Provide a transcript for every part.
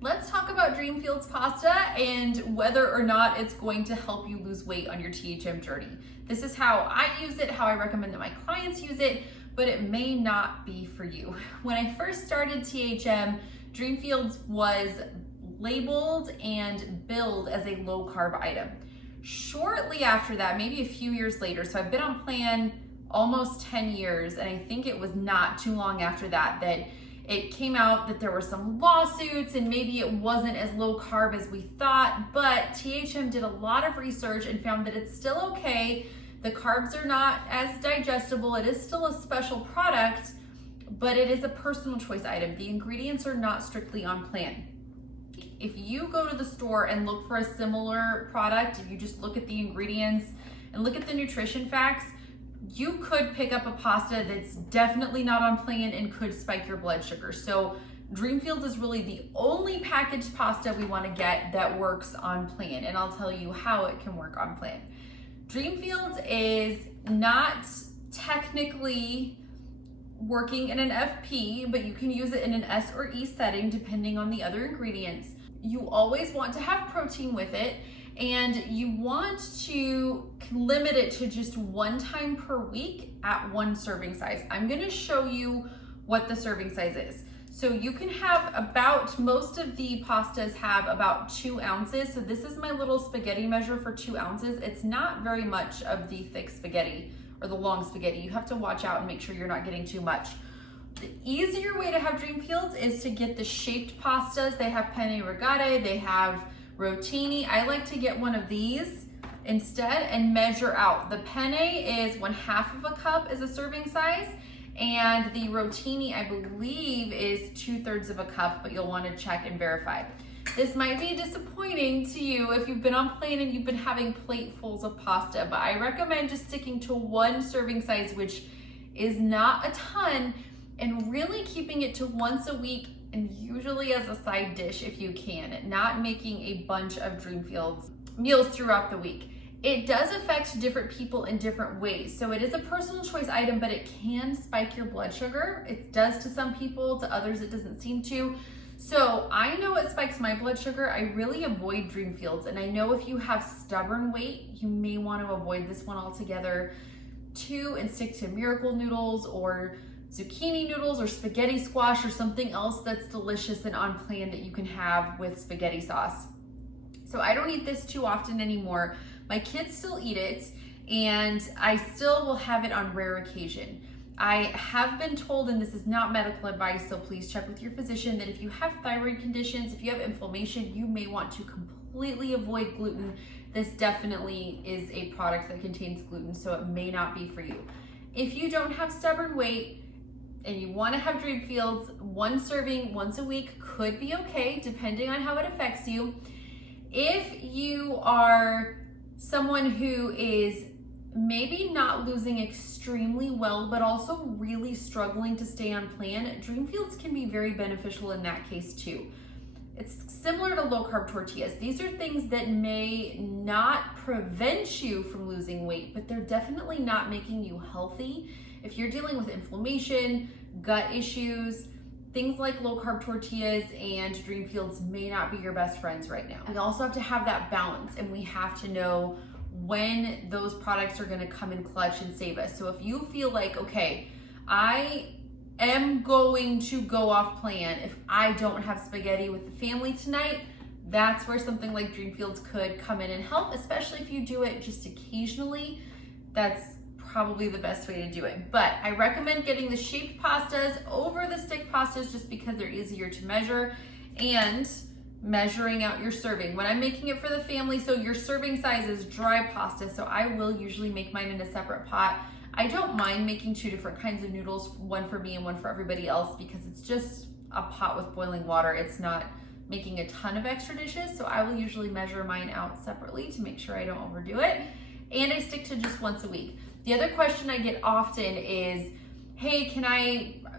Let's talk about Dreamfields pasta and whether or not it's going to help you lose weight on your THM journey. This is how I use it, how I recommend that my clients use it, but it may not be for you. When I first started THM, Dreamfields was labeled and billed as a low carb item. Shortly after that, maybe a few years later, so I've been on plan almost 10 years, and I think it was not too long after that it came out that there were some lawsuits and maybe it wasn't as low carb as we thought, but THM did a lot of research and found that it's still okay. The carbs are not as digestible. It is still a special product, but it is a personal choice item. The ingredients are not strictly on plan. If you go to the store and look for a similar product, if you just look at the ingredients and look at the nutrition facts, you could pick up a pasta that's definitely not on plan and could spike your blood sugar. So Dreamfields is really the only packaged pasta we want to get that works on plan, and I'll tell you how it can work on plan. Dreamfields is not technically working in an FP, but you can use it in an S or E setting depending on the other ingredients. You always want to have protein with it, and you want to limit it to just one time per week at one serving size. I'm gonna show you what the serving size is. So you can have most of the pastas have about 2 ounces. So this is my little spaghetti measure for 2 ounces. It's not very much of the thick spaghetti or the long spaghetti. You have to watch out and make sure you're not getting too much. The easier way to have Dreamfields is to get the shaped pastas. They have penne rigate, they have rotini. I like to get one of these instead and measure out. The penne is 1/2 of a cup is a serving size, and the rotini, I believe, is 2/3 of a cup, but you'll want to check and verify. This might be disappointing to you if you've been on plan and you've been having platefuls of pasta, but I recommend just sticking to one serving size, which is not a ton, and really keeping it to once a week, and usually as a side dish if you can, not making a bunch of Dreamfields meals throughout the week. It does affect different people in different ways. So it is a personal choice item, but it can spike your blood sugar. It does to some people, to others it doesn't seem to. So I know it spikes my blood sugar. I really avoid Dreamfields. And I know if you have stubborn weight, you may want to avoid this one altogether too and stick to Miracle noodles or zucchini noodles or spaghetti squash or something else that's delicious and on plan that you can have with spaghetti sauce. So I don't eat this too often anymore. My kids still eat it, and I still will have it on rare occasion. I have been told, and this is not medical advice, so please check with your physician, that if you have thyroid conditions, if you have inflammation, you may want to completely avoid gluten. This definitely is a product that contains gluten, so it may not be for you. If you don't have stubborn weight, and you want to have Dreamfields, one serving once a week could be okay, depending on how it affects you. If you are someone who is maybe not losing extremely well, but also really struggling to stay on plan, Dreamfields can be very beneficial in that case too. It's similar to low carb tortillas. These are things that may not prevent you from losing weight, but they're definitely not making you healthy. If you're dealing with inflammation, gut issues, things like low carb tortillas and Dreamfields may not be your best friends right now. We also have to have that balance, and we have to know when those products are going to come in clutch and save us. So if you feel like, okay, I am going to go off plan if I don't have spaghetti with the family tonight, that's where something like Dreamfields could come in and help, especially if you do it just occasionally. That's probably the best way to do it. But I recommend getting the shaped pastas over the stick pastas just because they're easier to measure, and measuring out your serving. When I'm making it for the family, so your serving size is dry pasta, so I will usually make mine in a separate pot. I don't mind making 2 different kinds of noodles, one for me and one for everybody else, because it's just a pot with boiling water. It's not making a ton of extra dishes, so I will usually measure mine out separately to make sure I don't overdo it. And I stick to just once a week. The other question I get often is, hey,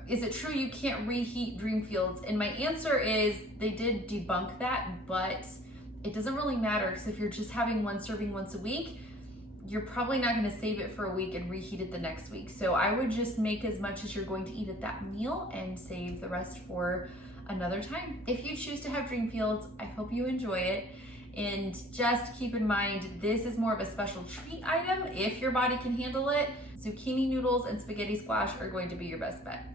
is it true you can't reheat Dreamfields? And my answer is, they did debunk that, but it doesn't really matter, because if you're just having one serving once a week, you're probably not going to save it for a week and reheat it the next week. So I would just make as much as you're going to eat at that meal and save the rest for another time. If you choose to have Dreamfields, I hope you enjoy it. And just keep in mind, this is more of a special treat item if your body can handle it. Zucchini noodles and spaghetti squash are going to be your best bet.